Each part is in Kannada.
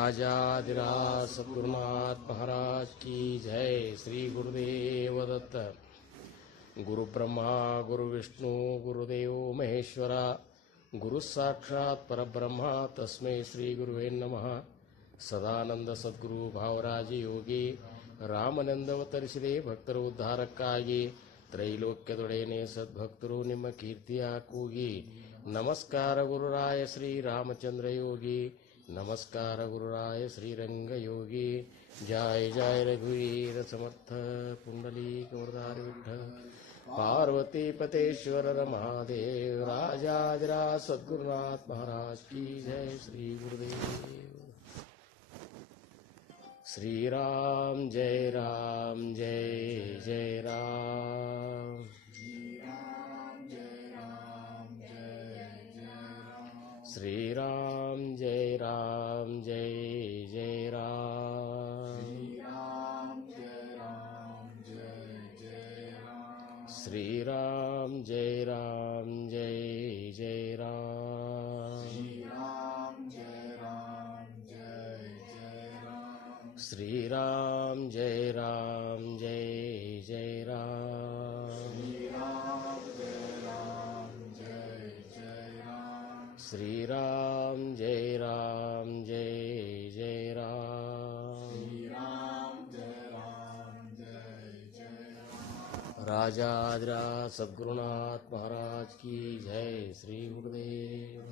राजाधिराज सद्गुरुनाथ महाराज की जय। श्री गुरुदेव दत्त। गुरु ब्रह्मा गुरु विष्णु गुरुदेव महेश्वरा गुरु साक्षात् परब्रह्म तस्मै श्री गुरुवे नमः। ಸದಾನಂದ ಸದ್ಗುರು ಭಾವರಾಜ ಯೋಗಿ ರಾಮನಂದವತರಿಸಿದೆ ಭಕ್ತರ ಉದ್ಧಾರಕ್ಕಾಗಿ ತ್ರೈಲೋಕ್ಯದೊಡೆಯನೇ ಸದ್ಭಕ್ತರು ನಿಮ್ಮ ಕೀರ್ತಿಯ ಕೂಗಿ ನಮಸ್ಕಾರ ಗುರುರಾಯ ಶ್ರೀ ರಾಮಚಂದ್ರ ಯೋಗಿ ನಮಸ್ಕಾರ ಗುರುರಾಯ ಶ್ರೀರಂಗ ಯೋಗಿ ಜಯ ಜಯ ರಘುವೀರ ಸಮರ್ಥ ಪುಂಡಲೀಕ ವರದಾರಿ ವಿಠ್ಠಲ पार्वती पतेश्वर महादेव राजाधिराज सद्गुरुनाथ महाराज की जय। श्री गुरुदेव। श्री राम जय जय राम। श्री राम जय जय राम। श्री राम जय जय राम। श्री राम जय जय राम। श्री राम जय जय राम। राजाधिराज सद्गुरुनाथ महाराज की जय। श्री गुरुदेव।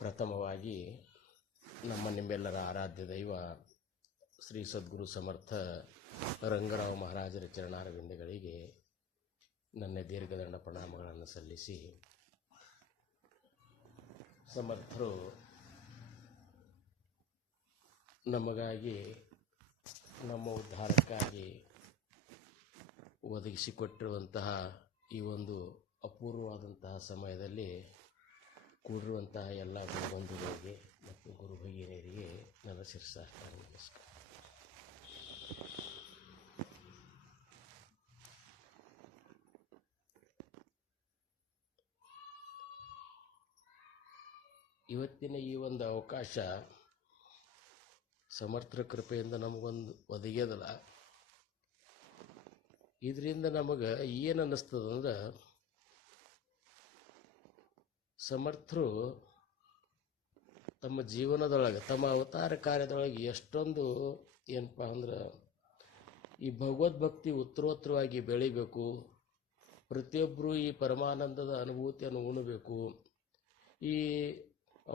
ಪ್ರಥಮವಾಗಿ ನಿಮ್ಮೆಲ್ಲರ ಆರಾಧ್ಯ ದೈವ ಶ್ರೀ ಸದ್ಗುರು ಸಮರ್ಥ ರಂಗರಾವ್ ಮಹಾರಾಜರ ಚರಣಾರವಿಂದಗಳಿಗೆ ನನ್ನ ದೀರ್ಘದಂಡ ಪ್ರಣಾಮಗಳನ್ನು ಸಲ್ಲಿಸಿ, ಸಮರ್ಥರು ನಮಗಾಗಿ ನಮ್ಮ ಉದ್ಧಾರಕ್ಕಾಗಿ ಒದಗಿಸಿಕೊಟ್ಟಿರುವಂತಹ ಈ ಒಂದು ಅಪೂರ್ವವಾದಂತಹ ಸಮಯದಲ್ಲಿ ಕೂಡಿರುವಂತಹ ಎಲ್ಲ ಗುರುಬಂಧುಗಳಿಗೆ ಮತ್ತು ಗುರು ಭಗಿನಿಯರಿಗೆ ನನ್ನ ಶಿರಸಾಷ್ಟಾಂಗ ನಮಸ್ಕಾರ. ಇವತ್ತಿನ ಈ ಒಂದು ಅವಕಾಶ ಸಮರ್ಥರ ಕೃಪೆಯಿಂದ ನಮಗೊಂದು ಒದಗ್ಯದಲ್ಲ. ಇದರಿಂದ ನಮಗೆ ಏನು ಅನ್ನಿಸ್ತದಂದ್ರೆ, ಸಮರ್ಥರು ತಮ್ಮ ಜೀವನದೊಳಗೆ ತಮ್ಮ ಅವತಾರ ಕಾರ್ಯದೊಳಗೆ ಎಷ್ಟೊಂದು ಏನಪ್ಪ ಅಂದ್ರೆ ಈ ಭಗವದ್ಭಕ್ತಿ ಉತ್ತರೋತ್ತರವಾಗಿ ಬೆಳಿಬೇಕು, ಪ್ರತಿಯೊಬ್ಬರೂ ಈ ಪರಮಾನಂದದ ಅನುಭೂತಿಯನ್ನು ಉಣಬೇಕು, ಈ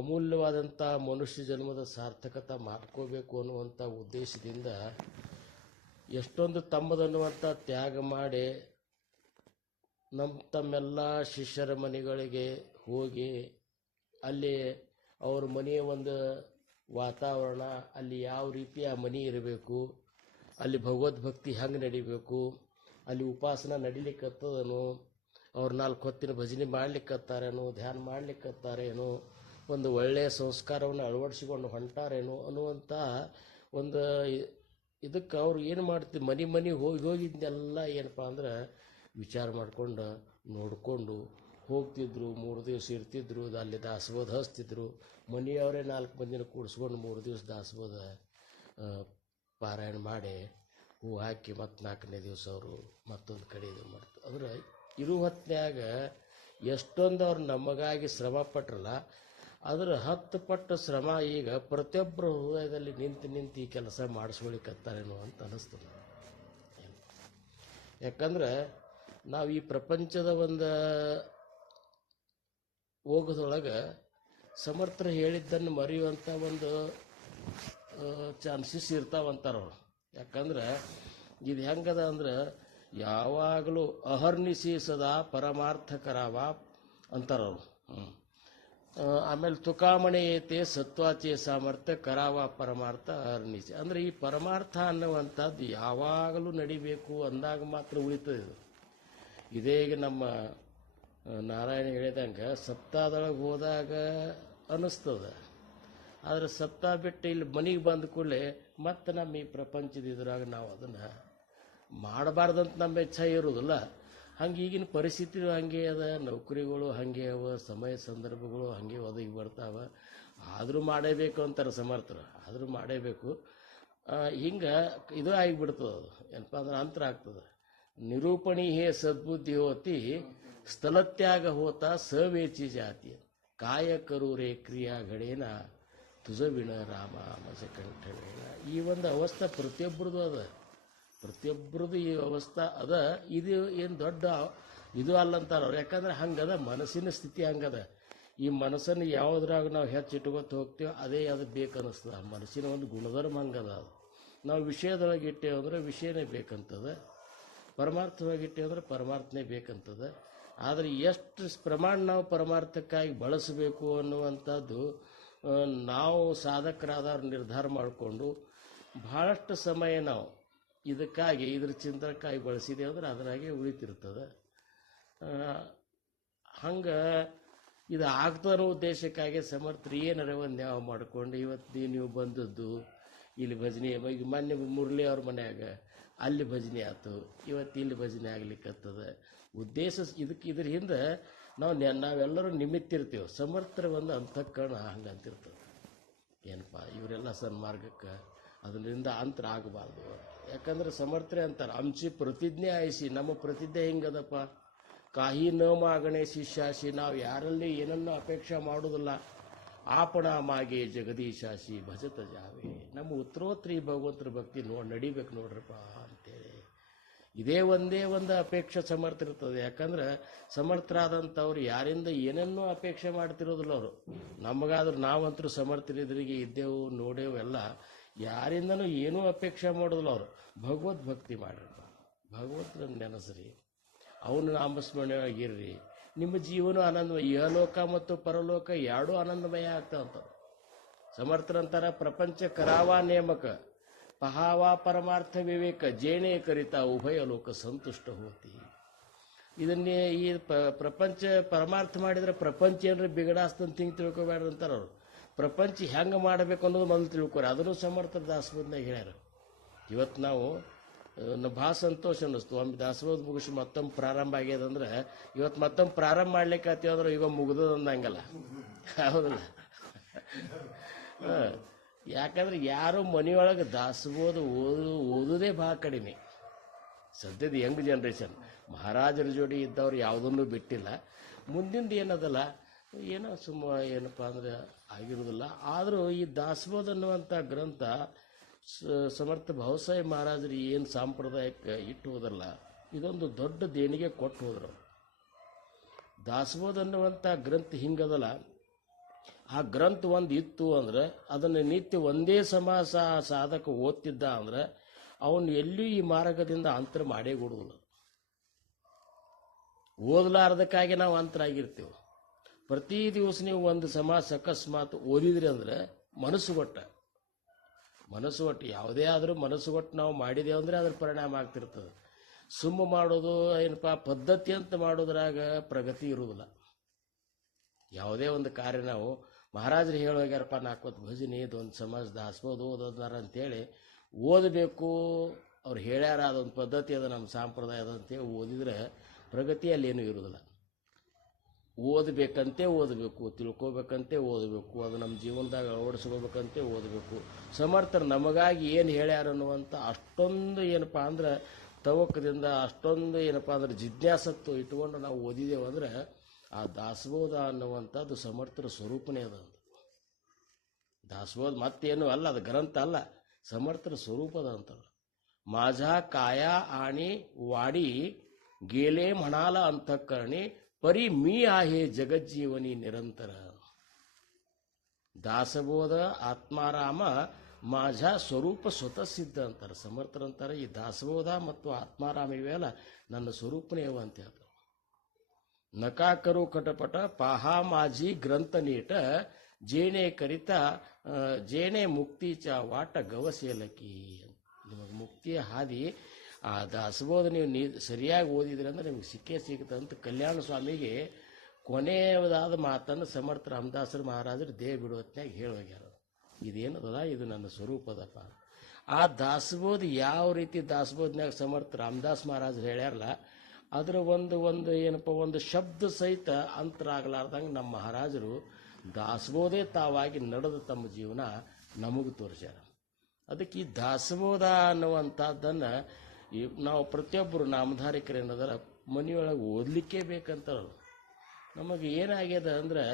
ಅಮೂಲ್ಯವಾದಂಥ ಮನುಷ್ಯ ಜನ್ಮದ ಸಾರ್ಥಕತೆ ಮಾಡ್ಕೋಬೇಕು ಅನ್ನುವಂಥ ಉದ್ದೇಶದಿಂದ ಎಷ್ಟೊಂದು ತಮ್ಮದನ್ನುವಂಥ ತ್ಯಾಗ ಮಾಡಿ ತಮ್ಮೆಲ್ಲ ಶಿಷ್ಯರ ಮನೆಗಳಿಗೆ ಹೋಗಿ ಅಲ್ಲಿ ಅವ್ರ ಮನೆಯ ಒಂದು ವಾತಾವರಣ, ಅಲ್ಲಿ ಯಾವ ರೀತಿಯ ಮನೆ ಇರಬೇಕು, ಅಲ್ಲಿ ಭಗವದ್ಭಕ್ತಿ ಹೆಂಗೆ ನಡಿಬೇಕು, ಅಲ್ಲಿ ಉಪಾಸನ ನಡಿಲಿಕ್ಕತ್ತದನು, ಅವ್ರು 4 ಹೊತ್ತಿನ ಭಜನೆ ಮಾಡ್ಲಿಕ್ಕತ್ತಾರೇನೋ, ಧ್ಯಾನ ಮಾಡ್ಲಿಕ್ಕತ್ತಾರೇನೋ, ಒಂದು ಒಳ್ಳೆಯ ಸಂಸ್ಕಾರವನ್ನು ಅಳವಡಿಸಿಕೊಂಡು ಹೊಂಟಾರೇನೋ ಅನ್ನುವಂಥ ಒಂದು ಇದಕ್ಕೆ ಅವ್ರು ಏನು ಮಾಡ್ತೀವಿ ಮನೆ ಹೋಗಿದ್ದೆಲ್ಲ ಏನಪ್ಪ ಅಂದ್ರೆ ವಿಚಾರ ಮಾಡ್ಕೊಂಡು ನೋಡಿಕೊಂಡು ಹೋಗ್ತಿದ್ರು. 3 ದಿವಸ ಇರ್ತಿದ್ರು, ಅಲ್ಲಿ ದಾಸಬೋಧ ಹಚ್ತಿದ್ರು. ಮನೆಯವರೇ 4 ಮಂದಿನ ಕೂಡಿಸ್ಕೊಂಡು 3 ದಿವಸ ದಾಸಬೋಧ ಪಾರಾಯಣ ಮಾಡಿ ಹೂ ಹಾಕಿ ಮತ್ತು 4ನೇ ದಿವಸ ಅವರು ಮತ್ತೊಂದು ಕಡೆ ಇದು ಮಾಡ್ತಾರೆ. ಅಂದ್ರೆ ಇರು ಹೊತ್ತಿನಾಗ ಎಷ್ಟೊಂದು ಅವ್ರು ನಮಗಾಗಿ ಶ್ರಮ ಪಟ್ರಲ್ಲ, ಅದರ 10 ಪಟ್ಟು ಶ್ರಮ ಈಗ ಪ್ರತಿಯೊಬ್ಬರ ಹೃದಯದಲ್ಲಿ ನಿಂತು ಈ ಕೆಲಸ ಮಾಡಿಸ್ಕೊಳಿಕತ್ತಾರೇನೋ ಅಂತ ಅನ್ನಿಸ್ತದೆ. ಯಾಕಂದ್ರೆ ನಾವು ಈ ಪ್ರಪಂಚದ ಒಂದು ಹೋಗೋದ್ರೊಳಗೆ ಸಮರ್ಥರು ಹೇಳಿದ್ದನ್ನು ಮರೆಯುವಂಥ ಒಂದು ಚಾನ್ಸಸ್ ಇರ್ತಾವಂತಾರವ್ರು. ಯಾಕಂದ್ರೆ ಇದು ಹೆಂಗದ ಅಂದ್ರೆ ಯಾವಾಗಲೂ ಅಹರ್ನಿಸಿ ಸದಾ ಪರಮಾರ್ಥಕರಾವ ಅಂತಾರವ್ರು. ಆಮೇಲೆ ತುಕಾಮಣಿ ಐತೆ ಸತ್ವಾಚೆ ಸಾಮರ್ಥ್ಯ ಕರಾವ ಪರಮಾರ್ಥ ಅಹರ್ನಿಸಿ. ಅಂದರೆ ಈ ಪರಮಾರ್ಥ ಅನ್ನುವಂಥದ್ದು ಯಾವಾಗಲೂ ನಡಿಬೇಕು ಅಂದಾಗ ಮಾತ್ರ ಉಳಿತದೆ. ಇದು ಇದೇ ಈಗ ನಮ್ಮ ನಾರಾಯಣ ಹೇಳಿದಂಗೆ ಸಪ್ತಾಹದೊಳಗೆ ಹೋದಾಗ ಅನ್ನಿಸ್ತದೆ, ಆದರೆ ಸಪ್ತಾಹ ಬಿಟ್ಟು ಇಲ್ಲಿ ಮನೆಗೆ ಬಂದ ಕೂಡಲೇ ಮತ್ತೆ ನಮ್ಮ ಈ ಪ್ರಪಂಚದ ಇದ್ರಾಗ ನಾವು ಅದನ್ನು ಮಾಡಬಾರ್ದಂತ ನಮ್ಮ ಇಚ್ಛೆ ಇರೋದಿಲ್ಲ. ಹಂಗೆ ಈಗಿನ ಪರಿಸ್ಥಿತಿ ಹಂಗೆ ಅದ, ನೌಕರಿಗಳು ಹಂಗೆ ಅವ, ಸಮಯ ಸಂದರ್ಭಗಳು ಹಂಗೆ ಒದಗಿ ಬರ್ತಾವ. ಆದರೂ ಮಾಡೇಬೇಕು ಅಂತಾರೆ ಸಮರ್ಥರು, ಆದರೂ ಮಾಡೇಬೇಕು. ಹಿಂಗೆ ಇದು ಆಗಿಬಿಡ್ತದೆ. ಅದು ಏನಪ್ಪ ಅಂದ್ರೆ ಅಂತರ ಆಗ್ತದೆ. ನಿರೂಪಣೀಯ ಸದ್ಬುದ್ಧಿ ಹೋತಿ ಸ್ಥಳತ್ಯಾಗ ಹೋತ ಸವೇಚಿ ಜಾತಿ ಕಾಯ ಕರೂರೇ ಕ್ರಿಯಾ ಘಡೇನ ತುಜವಿಣ ರಾಮ ಮಸ ಕಂಠವೇಣ. ಈ ಒಂದು ಅವಸ್ಥೆ ಪ್ರತಿಯೊಬ್ಬರದು ಅದ, ಪ್ರತಿಯೊಬ್ಬರದು ಈ ಅವಸ್ಥೆ ಅದ. ಇದು ಏನು ದೊಡ್ಡ ಇದು ಅಲ್ಲಂತಾರ ಅವ್ರು. ಯಾಕಂದ್ರೆ ಹಂಗದ ಮನಸ್ಸಿನ ಸ್ಥಿತಿ ಹಂಗದ. ಈ ಮನಸ್ಸನ್ನು ಯಾವುದ್ರಾಗ ನಾವು ಹೆಚ್ಚಿಟ್ಕೊತ ಹೋಗ್ತೀವೋ ಅದೇ ಅದು ಬೇಕನ್ನಿಸ್ತದೆ. ಆ ಮನಸ್ಸಿನ ಒಂದು ಗುಣಧರ್ಮ ಹಂಗದ. ಅದು ನಾವು ವಿಷಯದೊಳಗೆ ಇಟ್ಟೇವೆ ಅಂದ್ರೆ ವಿಷಯನೇ ಬೇಕಂತದ, ಪರಮಾರ್ಥವಾಗಿ ಇಟ್ಟೇವೆ ಅಂದ್ರೆ ಪರಮಾರ್ಥನೇ ಬೇಕಂತದ. ಆದರೆ ಎಷ್ಟು ಪ್ರಮಾಣ ನಾವು ಪರಮಾರ್ಥಕ್ಕಾಗಿ ಬಳಸಬೇಕು ಅನ್ನುವಂಥದ್ದು ನಾವು ಸಾಧಕರಾದವ್ರು ನಿರ್ಧಾರ ಮಾಡಿಕೊಂಡು ಭಾಳಷ್ಟು ಸಮಯ ನಾವು ಇದಕ್ಕಾಗಿ ಇದ್ರ ಚಿಂತನಕ್ಕಾಗಿ ಬಳಸಿದೆ ಅಂದ್ರೆ ಅದರಾಗೆ ಉಳಿತಿರ್ತದೆ. ಹಂಗೆ ಇದು ಆಗ್ತಾರೋ ಉದ್ದೇಶಕ್ಕಾಗಿ ಸಮರ್ಥರು ಏನಾರ ಒಂದು ನ್ಯಾಯ ಮಾಡಿಕೊಂಡು ಇವತ್ತು ನೀವು ಬಂದದ್ದು ಇಲ್ಲಿ ಭಜನೆ. ಈಗ ಮೊನ್ನೆ ಮುರಳಿ ಅವ್ರ ಮನ್ಯಾಗ ಅಲ್ಲಿ ಭಜನೆ ಆಯ್ತು, ಇವತ್ತು ಇಲ್ಲಿ ಭಜನೆ ಆಗ್ಲಿಕ್ಕತ್ತದ. ಉದ್ದೇಶ ಇದ್ರ ಹಿಂದೆ ನಾವೆಲ್ಲರೂ ನಿಮಿತ್ತಿರ್ತೀವಿ. ಸಮರ್ಥರ ಒಂದು ಅಂತಃಕರಣ ಹಂಗಂತಿರ್ತದೆ. ಏನಪ್ಪ ಇವರೆಲ್ಲ ಸನ್ಮಾರ್ಗಕ್ಕೆ ಅದರಿಂದ ಅಂತರ ಆಗಬಾರ್ದು. ಯಾಕಂದ್ರೆ ಸಮರ್ಥರೇ ಅಂತಾರೆ, ಅಂಶಿ ಪ್ರತಿಜ್ಞೆ ಆಯಿಸಿ. ನಮ್ಮ ಪ್ರತಿಜ್ಞೆ ಹಿಂಗದಪ್ಪ, ಕಾಹಿ ನ ಮಾಗಣೆ ಶಿಷ್ಯಾಸಿ. ನಾವು ಯಾರಲ್ಲಿ ಏನನ್ನು ಅಪೇಕ್ಷೆ ಮಾಡೋದಿಲ್ಲ. ಆಪಣ ಮಾಗೆ ಜಗದೀಶಾಸಿ ಭಜತ ಜಾವೆ. ನಮ್ಮ ಉತ್ತರೋತ್ತರ ಈ ಭಗವಂತರ ಭಕ್ತಿ ನಡಿಬೇಕು ನೋಡ್ರಪ್ಪ ಅಂತೇಳಿ ಇದೇ ಒಂದೇ ಒಂದು ಅಪೇಕ್ಷೆ ಸಮರ್ಥಿರ್ತದೆ. ಯಾಕಂದ್ರೆ ಸಮರ್ಥರಾದಂಥವ್ರು ಯಾರಿಂದ ಏನನ್ನೂ ಅಪೇಕ್ಷೆ ಮಾಡ್ತಿರೋದಿಲ್ಲ ಅವರು. ನಮಗಾದ್ರೂ ನಾವಂತರೂ ಸಮರ್ಥರಿದ್ರಿಗೆ ಇದ್ದೇವು ನೋಡೇವು ಎಲ್ಲ, ಯಾರಿಂದನೂ ಏನೂ ಅಪೇಕ್ಷೆ ಮಾಡೋದಿಲ್ಲ ಅವರು. ಭಗವದ್ಭಕ್ತಿ ಮಾಡ್ರಿ, ಭಗವಂತನ ನೆನೆಸ್ರಿ, ಅವನು ನಾಮಸ್ಮರಣೆಯಾಗಿರ್ರಿ. ನಿಮ್ಮ ಜೀವನ ಆನಂದಮಯ, ಇಹಲೋಕ ಮತ್ತು ಪರಲೋಕ ಎರಡೂ ಆನಂದಮಯ ಆಗ್ತಾವಂತ ಸಮರ್ಥರಂತರ. ಪ್ರಪಂಚ ಕರಾವ ನೇಮಕ ಪಹಾವ ಪರಮಾರ್ಥ ವಿವೇಕ ಜೇಣೆ ಕರಿತಾ ಉಭಯ ಲೋಕ ಸಂತುಷ್ಟ ಹೋತಿ. ಇದನ್ನೇ ಈ ಪ್ರಪಂಚ ಪರಮಾರ್ಥ ಮಾಡಿದ್ರೆ ಪ್ರಪಂಚ ಏನ್ರಿ ಬಿಗಡಾಸ್ತಂತ ಹಿಂಗೆ ತಿಳ್ಕೊಬೇಡ್ರಿ ಅಂತಾರೆ ಅವರು. ಪ್ರಪಂಚ ಹೆಂಗೆ ಮಾಡಬೇಕು ಅನ್ನೋದು ಮೊದಲು ತಿಳ್ಕೊರಿ. ಅದನ್ನು ಸಮರ್ಥ ದಾಸಬೋಧನಾಗ ಹೇಳ್ಯಾರ. ಇವತ್ತು ನಾವು ಭಾಳ ಸಂತೋಷ ಅನ್ನಿಸ್ತು. ಒಮ್ಮೆ ದಾಸಬೋಧ ಮುಗಿಸಿ ಮತ್ತೊಮ್ಮೆ ಪ್ರಾರಂಭ ಆಗ್ಯದಂದ್ರೆ ಇವತ್ತು ಮತ್ತೊಮ್ಮೆ ಪ್ರಾರಂಭ ಮಾಡ್ಲಿಕ್ಕೆ ಆತೀವಂದ್ರೆ ಈಗ ಮುಗ್ದದಂದಂಗಲ್ಲ, ಹೌದಲ್ಲ? ಯಾಕಂದ್ರೆ ಯಾರು ಮನೆಯೊಳಗೆ ದಾಸಬೋಧ ಓದುವುದೇ ಭಾಳ ಕಡಿಮೆ. ಸದ್ಯದ ಯಂಗ್ ಜನ್ರೇಷನ್ ಮಹಾರಾಜರ ಜೋಡಿ ಇದ್ದವ್ರು ಯಾವುದನ್ನು ಬಿಟ್ಟಿಲ್ಲ. ಮುಂದಿಂದ ಏನದಲ್ಲ ಏನೋ ಏನಪ್ಪ ಅಂದ್ರೆ ಆಗಿರೋದಿಲ್ಲ. ಆದರೂ ಈ ದಾಸಬೋಧ ಅನ್ನುವಂಥ ಗ್ರಂಥ ಸಮರ್ಥ ಭಾವಸಾಹೇಬ್ ಮಹಾರಾಜರು ಏನು ಸಾಂಪ್ರದಾಯಕ್ಕೆ ಇಟ್ಟು ಹೋದಲ್ಲ, ಇದೊಂದು ದೊಡ್ಡ ದೇಣಿಗೆ ಕೊಟ್ಟು ಹೋದ್ರು. ದಾಸಬೋಧ ಅನ್ನುವಂಥ ಗ್ರಂಥ ಹಿಂಗದಲ್ಲ, ಆ ಗ್ರಂಥ ಒಂದು ಇತ್ತು ಅಂದ್ರೆ ಅದನ್ನು ನಿತ್ಯ ಒಂದೇ ಸಮಾಸ ಸಾಧಕ ಓದ್ತಿದ್ದ ಅಂದ್ರೆ ಅವನು ಎಲ್ಲಿಯೂ ಈ ಮಾರ್ಗದಿಂದ ಅಂತರ ಮಾಡೇ ಕೊಡುವುದಿಲ್ಲ. ಓದಲಾರ್ದಕ್ಕಾಗಿ ನಾವು ಅಂತರ ಆಗಿರ್ತೀವಿ. ಪ್ರತಿ ದಿವಸ ನೀವು ಒಂದು ಸಮಾಸ ಅಕಸ್ಮಾತ್ ಓದಿದ್ರಿ ಅಂದ್ರೆ ಮನಸ್ಸು ಒಟ್ಟು ಯಾವುದೇ ಆದರೂ ಮನಸ್ಸು ಒಟ್ಟು ನಾವು ಮಾಡಿದೇವೆ ಅಂದರೆ ಅದ್ರ ಪರಿಣಾಮ ಆಗ್ತಿರ್ತದೆ. ಸುಮ್ಮ ಮಾಡೋದು ಏನಪ್ಪ ಪದ್ಧತಿ ಅಂತ ಮಾಡೋದ್ರಾಗ ಪ್ರಗತಿ ಇರುವುದಿಲ್ಲ. ಯಾವುದೇ ಒಂದು ಕಾರ್ಯ ನಾವು ಮಹಾರಾಜರು ಹೇಳೋಗ್ಯಾರಪ್ಪ 4 ಹೊತ್ತು ಭಜನೆ ಇದೊಂದು ಸಮಾಜ ದಾಸಬೋಧ ಓದೋದಾರ ಅಂತೇಳಿ ಓದಬೇಕು, ಅವ್ರು ಹೇಳ್ಯಾರ, ಅದೊಂದು ಪದ್ಧತಿ ಅದ, ನಮ್ಮ ಸಂಪ್ರದಾಯ ಅದ ಅಂತೇಳಿ ಓದಿದ್ರೆ ಪ್ರಗತಿಯಲ್ಲಿ ಏನೂ ಇರೋದಿಲ್ಲ. ಓದಬೇಕಂತೆ ಓದಬೇಕು, ತಿಳ್ಕೊಬೇಕಂತೆ ಓದಬೇಕು, ಅದು ನಮ್ಮ ಜೀವನದಾಗ ಅಳವಡಿಸ್ಕೋಬೇಕಂತೆ ಓದಬೇಕು. ಸಮರ್ಥರು ನಮಗಾಗಿ ಏನು ಹೇಳ್ಯಾರ ಅನ್ನುವಂಥ ಅಷ್ಟೊಂದು ಏನಪ್ಪ ಅಂದ್ರೆ ತವಕದಿಂದ ಅಷ್ಟೊಂದು ಏನಪ್ಪ ಅಂದ್ರೆ ಜಿಜ್ಞಾಸತ್ತು ಇಟ್ಕೊಂಡು ನಾವು ಓದಿದ್ದೇವೆ ಅಂದ್ರೆ ಆ ದಾಸಬೋಧ ಅನ್ನುವಂಥದ್ದು ಸಮರ್ಥರ ಸ್ವರೂಪನೇ ಅದ. ದಾಸಬೋಧ ಮತ್ತೇನು ಅಲ್ಲ, ಅದು ಗ್ರಂಥ ಅಲ್ಲ, ಸಮರ್ಥರ ಸ್ವರೂಪದ ಅಂತಾರೆ. माझा काया आणि वाडी गेले म्हणाला अंतःकरणी परी मी आहे जगज्जीवनी निरंतर. ದಾಸಬೋಧ ಆತ್ಮಾರಾಮ माझा ಸ್ವರೂಪ ಸ್ವತಃ ಸಿದ್ಧ ಅಂತಾರೆ ಸಮರ್ಥರಂತಾರೆ. ಈ ದಾಸಬೋಧ ಮತ್ತು ಆತ್ಮಾರಾಮ ಇವೆಲ್ಲ ನನ್ನ ಸ್ವರೂಪನೇ ಅವ ಅಂತ ಹೇಳ್ತಾರೆ. नका करू खटपट पाहा माझी ग्रंथ नीट जेणे करिता जेणे मुक्तीच्या वाट गवसेलकी. ನಿಮಗೆ ಮುಕ್ತಿಯ ಹಾದಿ ಆ ದಾಸಬೋಧ ನೀವು ಸರಿಯಾಗಿ ಓದಿದ್ರಿ ಅಂದ್ರೆ ನಿಮ್ಗೆ ಸಿಕ್ಕೇ ಸಿಗುತ್ತೆ ಅಂತ ಕಲ್ಯಾಣ ಸ್ವಾಮಿಗೆ ಕೊನೆಯದಾದ ಮಾತನ್ನು ಸಮರ್ಥ ರಾಮದಾಸರ ಮಹಾರಾಜರು ದೇಹ ಬಿಡುವತ್ನಾಗ ಹೇಳೋಗ್ಯಾರ. ಇದೇನದ ಇದು ನನ್ನ ಸ್ವರೂಪದಪ್ಪ. ಆ ದಾಸಬೋಧ ಯಾವ ರೀತಿ ದಾಸಬೋಧನಾಗ ಸಮರ್ಥ ರಾಮದಾಸ್ ಮಹಾರಾಜರು ಹೇಳ್ಯಾರಲ್ಲ ಅದರ ಒಂದು ಏನಪ್ಪ ಒಂದು ಶಬ್ದ ಸಹಿತ ಅಂತರ ಆಗಲಾರ್ದಂಗೆ ನಮ್ಮ ಮಹಾರಾಜರು ದಾಸಬೋಧೇ ತಾವಾಗಿ ನಡೆದ ತಮ್ಮ ಜೀವನ ನಮಗೆ ತೋರಿಸ್ಯಾರ. ಅದಕ್ಕೆ ಈ ದಾಸಬೋಧ ಅನ್ನುವಂಥದ್ದನ್ನು ನಾವು ಪ್ರತಿಯೊಬ್ಬರು ನಾಮಧಾರಿಕರೇನದರ ಮನೆಯೊಳಗೆ ಓದಲಿಕ್ಕೆ ಬೇಕಂತಾರ. ನಮಗೆ ಏನಾಗ್ಯದ ಅಂದ್ರೆ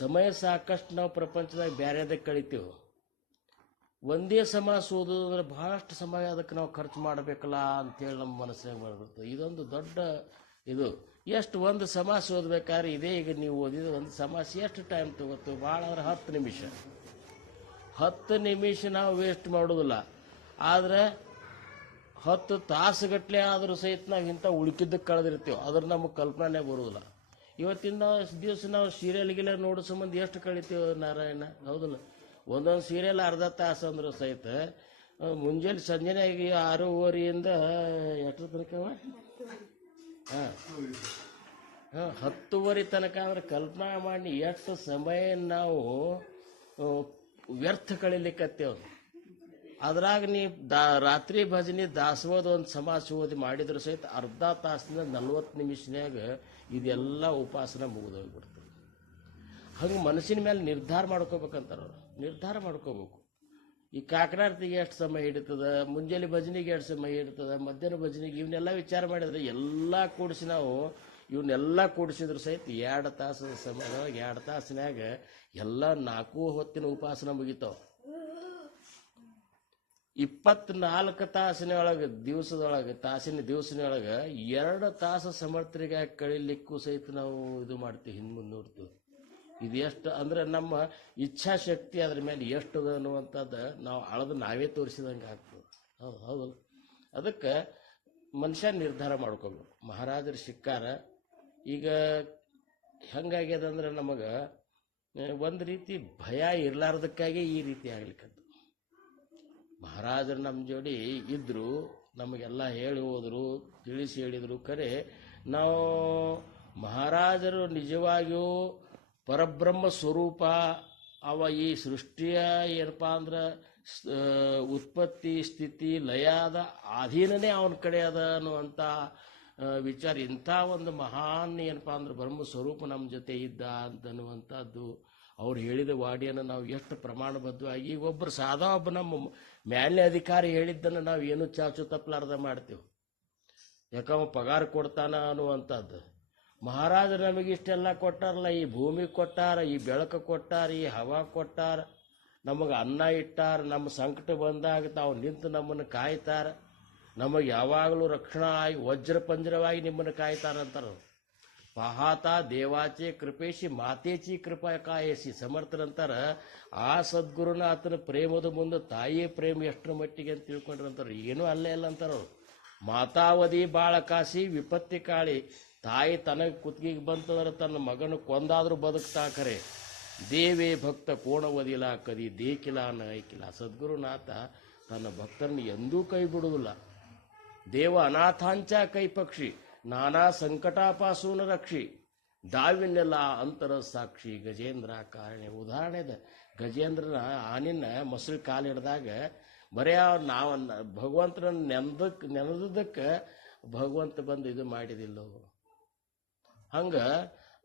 ಸಮಯ ಸಾಕಷ್ಟು ನಾವು ಪ್ರಪಂಚದಾಗ ಬೇರೆದಕ್ಕೆ ಕಳಿತೀವಿ. ಒಂದೇ ಸಮಾಸ ಓದೋದಂದ್ರೆ ಬಹಳಷ್ಟು ಸಮಯ ಅದಕ್ಕೆ ನಾವು ಖರ್ಚು ಮಾಡಬೇಕಲ್ಲ ಅಂತೇಳಿ ನಮ್ಮ ಮನಸ್ಸಿನಾಗ ಬರ್ತದೆ. ಇದೊಂದು ದೊಡ್ಡ ಇದು. ಎಷ್ಟು ಒಂದು ಸಮಾಸ ಓದ್ಬೇಕಾದ್ರೆ ಇದೇ ಈಗ ನೀವು ಓದಿದ ಒಂದು ಸಮಾಸ ಎಷ್ಟು ಟೈಮ್ ತಗೋತು? ಭಾಳ ಅಂದ್ರೆ 10 ನಿಮಿಷ. 10 ನಿಮಿಷ ನಾವು ವೇಸ್ಟ್ ಮಾಡೋದಿಲ್ಲ. ಆದರೆ 10 ತಾಸುಗಟ್ಟಲೆ ಆದರೂ ಸಹಿತ ನಾವು ಇಂಥ ಉಳುಕಿದ್ದಕ್ಕೆ ಕಳೆದಿರ್ತೀವಿ. ಅದ್ರ ನಮಗೆ ಕಲ್ಪನೆ ಬರೋದಿಲ್ಲ. ಇವತ್ತಿನ ದಿವಸ ನಾವು ಸೀರಿಯಲ್ಗೆಲ್ಲ ನೋಡೋ ಸಂಬಂಧ ಎಷ್ಟು ಕಳಿತೀವಿ ನಾರಾಯಣ, ಹೌದಲ್ಲ? ಒಂದೊಂದು ಸೀರಿಯಲ್ ಅರ್ಧ ತಾಸು ಅಂದರೂ ಸಹಿತ ಮುಂಜಾನೆ ಸಂಜೆನಾಗಿ 6:30 ಎಷ್ಟು ತನಕ? 10:30 ತನಕ ಅಂದ್ರೆ ಕಲ್ಪನಾ ಮಾಡಿ ಎಷ್ಟು ಸಮಯ ನಾವು ವ್ಯರ್ಥ ಕಳಿಲಿಕ್ಕತ್ತೇವ್. ಅದ್ರಾಗ ನೀ ರಾತ್ರಿ ಭಜನೆ ದಾಸೋದ ಒಂದು ಸಮಾಸ ಓದಿ ಮಾಡಿದ್ರು ಸಹಿತ ಅರ್ಧ ತಾಸಿನ 40 ನಿಮಿಷನ್ಯಾಗ ಇದೆಲ್ಲ ಉಪಾಸನ ಮುಗಿದೋಗ್ಬಿಡ್ತದೆ. ಹಂಗೆ ಮನಸ್ಸಿನ ಮೇಲೆ ನಿರ್ಧಾರ ಮಾಡ್ಕೋಬೇಕಂತಾರ ಅವ್ರು. ನಿರ್ಧಾರ ಮಾಡ್ಕೋಬೇಕು. ಈ ಕಾಕನಾರ್ತಿಗೆ ಎಷ್ಟು ಸಮಯ ಹಿಡಿತದ, ಮುಂಜಾನೆ ಭಜನೆಗೆ ಎಷ್ಟು ಸಮಯ ಹಿಡಿತದ, ಮಧ್ಯಾಹ್ನ ಭಜನೆಗೆ, ಇವನ್ನೆಲ್ಲ ವಿಚಾರ ಮಾಡಿದ್ರೆ ಎಲ್ಲ ಕೂಡಿಸಿ ನಾವು ಇವನ್ನೆಲ್ಲ ಕೂಡಿಸಿದ್ರು ಸಹಿತ 2 ತಾಸು ಸಮಯದೊಳಗೆ 2 ತಾಸಿನಾಗ ಎಲ್ಲ 4 ಹೊತ್ತಿನ ಉಪಾಸನ ಮುಗಿತಾವ. 24 ತಾಸಿನೊಳಗೆ ದಿವಸದೊಳಗೆ 2 ತಾಸು ಸಮರ್ಥರಿಗೆ ಕಳಿಲಿಕ್ಕೂ ಸಹಿತ ನಾವು ಇದು ಮಾಡ್ತೀವಿ, ಹಿಂದೆ ನೋಡ್ತೀವಿ. ಇದು ಎಷ್ಟು ಅಂದ್ರೆ ನಮ್ಮ ಇಚ್ಛಾಶಕ್ತಿ ಅದ್ರ ಮೇಲೆ ಎಷ್ಟದ ಅನ್ನುವಂಥದ್ದು ನಾವು ಅಳದು ನಾವೇ ತೋರಿಸಿದಂಗೆ ಆಗ್ತದೆ. ಹೌದಲ್ಲ? ಅದಕ್ಕೆ ಮನುಷ್ಯ ನಿರ್ಧಾರ ಮಾಡ್ಕೋಬೇಕು. ಮಹಾರಾಜರು ಸಿಕ್ಕಾರ. ಈಗ ಹೆಂಗಾಗ್ಯದ ಅಂದ್ರೆ ನಮಗೆ ಒಂದು ರೀತಿ ಭಯ ಇರಲಾರ್ದಕ್ಕಾಗಿ ಈ ರೀತಿ ಆಗ್ಲಿಕ್ಕಂತ. ಮಹಾರಾಜರು ನಮ್ಮ ಜೋಡಿ ಇದ್ರು, ನಮಗೆಲ್ಲ ಹೇಳಿ ಹೋದ್ರು, ತಿಳಿಸಿ ಹೇಳಿದ್ರು. ಖರೆ ನಾವು ಮಹಾರಾಜರು ನಿಜವಾಗಿಯೂ ಪರಬ್ರಹ್ಮ ಸ್ವರೂಪ ಅವ ಈ ಸೃಷ್ಟಿಯ ಏನಪ್ಪ ಅಂದ್ರೆ ಉತ್ಪತ್ತಿ ಸ್ಥಿತಿ ಲಯದ ಅಧೀನನೇ ಅವನ ಕಡೆ ಅದ ಅನ್ನುವಂಥ ವಿಚಾರ. ಇಂಥ ಒಂದು ಮಹಾನ್ ಏನಪ್ಪ ಅಂದ್ರೆ ಬ್ರಹ್ಮ ಸ್ವರೂಪ ನಮ್ಮ ಜೊತೆ ಇದ್ದ ಅಂತನ್ನುವಂಥದ್ದು ಅವ್ರು ಹೇಳಿದ ವಾಡಿಯನ್ನು ನಾವು ಎಷ್ಟು ಪ್ರಮಾಣಬದ್ಧವಾಗಿ ಒಬ್ಬರು ಸಾದಾ ಒಬ್ಬ ನಮ್ಮ ಮ್ಯಾಲಿನ ಅಧಿಕಾರಿ ಹೇಳಿದ್ದನ್ನು ನಾವು ಏನು ಚಾಚು ತಪ್ಪಲಾರ್ದ ಮಾಡ್ತೀವಿ. ಯಾಕಂದ್ರೆ ಪಗಾರ ಕೊಡ್ತಾನ ಅನ್ನುವಂಥದ್ದು. ಮಹಾರಾಜರು ನಮಗೆ ಇಷ್ಟೆಲ್ಲ ಕೊಟ್ಟಾರಲ್ಲ, ಈ ಭೂಮಿ ಕೊಟ್ಟಾರ, ಈ ಬೆಳಕು ಕೊಟ್ಟಾರ, ಈ ಹವಾ ಕೊಟ್ಟಾರ, ನಮಗೆ ಅನ್ನ ಇಟ್ಟಾರ, ನಮ್ಮ ಸಂಕಟ ಬಂದಾಗ ತಾವು ನಿಂತು ನಮ್ಮನ್ನು ಕಾಯ್ತಾರ, ನಮಗೆ ಯಾವಾಗಲೂ ರಕ್ಷಣಾ ಆಗಿ ವಜ್ರ ಪಂಜರವಾಗಿ ನಿಮ್ಮನ್ನು ಕಾಯ್ತಾರಂತಾರ. ಪಾಹಾತ ದೇವಾಚೆ ಕೃಪೇಶಿ ಮಾತೇಚಿ ಕೃಪಾ ಕಾಯೇಸಿ ಸಮರ್ಥರಂತಾರ. ಆ ಸದ್ಗುರುನಾಥನ ಪ್ರೇಮದ ಮುಂದೆ ತಾಯಿಯ ಪ್ರೇಮ ಎಷ್ಟರ ಮಟ್ಟಿಗೆ ಅಂತ ತಿಳ್ಕೊಂಡ್ರಂತಾರ. ಏನೂ ಅಲ್ಲೇ ಇಲ್ಲ ಅಂತಾರವ್ರು. ಮಾತಾವಧಿ ಬಾಳ ಕಾಸಿ ವಿಪತ್ತಿ ಕಾಳಿ. ತಾಯಿ ತನಗೆ ಕುತ್ತಿಗೆಗೆ ಬಂತಂದ್ರೆ ತನ್ನ ಮಗನ ಕೊಂದಾದ್ರೂ ಬದುಕ್ತಾ ಖರೆ. ದೇವೇ ಭಕ್ತ ಕೋಣವದಿಲ್ಲ ಕದಿ ದೇಕಿಲ ನೈಕಿಲ. ಸದ್ಗುರುನಾಥ ತನ್ನ ಭಕ್ತರನ್ನು ಎಂದೂ ಕೈ ಬಿಡುವುದಿಲ್ಲ. ದೇವ ಅನಾಥಾಂಚ ಕೈ ಪಕ್ಷಿ ನಾನಾ ಸಂಕಟಾಪಾಸೂನ ರಕ್ಷಿ. ದಾವಿನೆಲ್ಲ ಅಂತರ ಸಾಕ್ಷಿ ಗಜೇಂದ್ರ ಕಾರಣ. ಉದಾಹರಣೆ ಇದೆ. ಗಜೇಂದ್ರನ ಆನಿನ ಮೊಸರು ಕಾಲು ಹಿಡ್ದಾಗ ಬರೀ ನಾವು ಭಗವಂತನ ನೆನೆದಕ್ಕೆ ಭಗವಂತ ಬಂದು ಇದು ಮಾಡಿದಿಲ್ಲ. ಹಂಗ